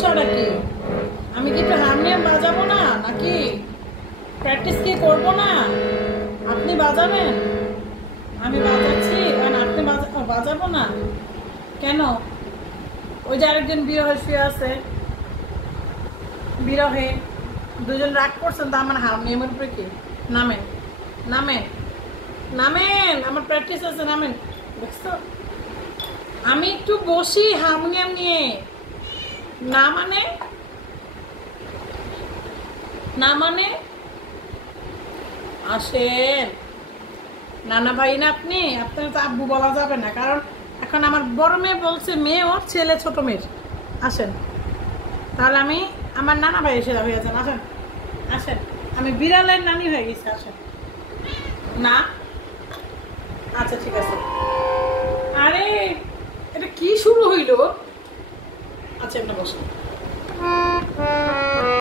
সমস্যাটা কি? আমি কি একটু হারমোনিয়াম বাজাবো না নাকি? প্র্যাকটিস কি করবো না? আপনি বাজাবেন, আমি বাজাচ্ছি, কারণ আপনি বাজাবো না কেন? ওই যে আরেকজন বিরহে শুয়ে আছে, বিরহে দুজন রাগ করছেন, তা আমার হারমোনিয়ামের উপরে কি? নামেন, নামেন, নামেন, আমার প্র্যাকটিস আছে, নামেন। দেখছো, আমি একটু বসি হারমোনিয়াম নিয়ে। না মানে, না মানে আসেন। নানা ভাই না আপনি, আপনার তো আব্বু বলা যাবে না, কারণ এখন আমার বড় মেয়ে বলছে মেয়ে ওর, ছেলে ছোট মেয়ের। আসেন, তাহলে আমি আমার নানা ভাই এসে হয়ে যান। আসেন, আসেন, আমি বিড়ালের নানি হয়ে গেছি। আসেন না, আচ্ছা ঠিক আছে। আরে এটা কি শুরু হইলো? আচ্ছা, এমনি বসেন।